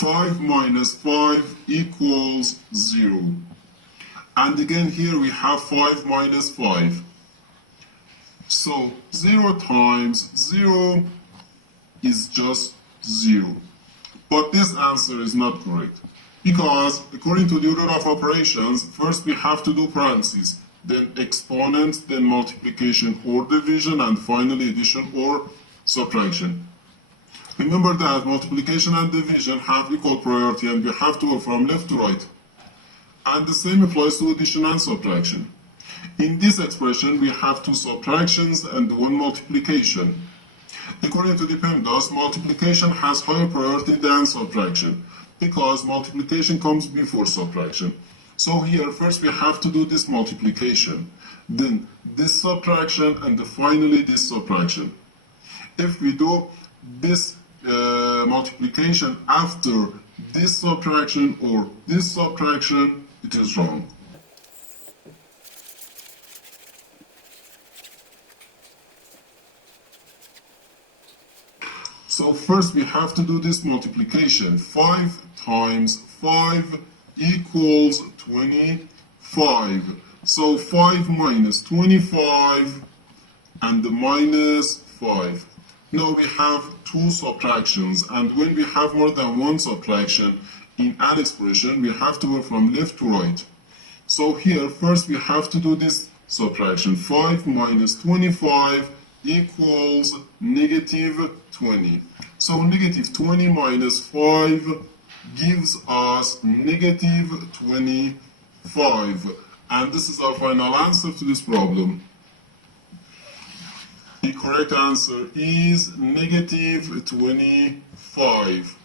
5 minus 5 equals 0. And again here we have 5 minus 5. So 0 times 0 is just 0. But this answer is not correct, because according to the order of operations, first we have to do parentheses, then exponent, then multiplication or division, and finally addition or subtraction. Remember that multiplication and division have equal priority and we have to go from left to right. And the same applies to addition and subtraction. In this expression, we have two subtractions and one multiplication. According to the PEMDAS, multiplication has higher priority than subtraction, because multiplication comes before subtraction. So here, first we have to do this multiplication, then this subtraction, and finally this subtraction. If we do this multiplication after this subtraction or this subtraction, it is wrong. So first we have to do this multiplication. 5 times 5 equals 25. So 5 minus 25 and the minus 5. Now we have two subtractions, and when we have more than one subtraction in an expression, we have to go from left to right. So here first we have to do this subtraction. 5 minus 25 equals negative 20. So negative 20 minus 5 gives us negative 25. And this is our final answer to this problem. The correct answer is negative 25.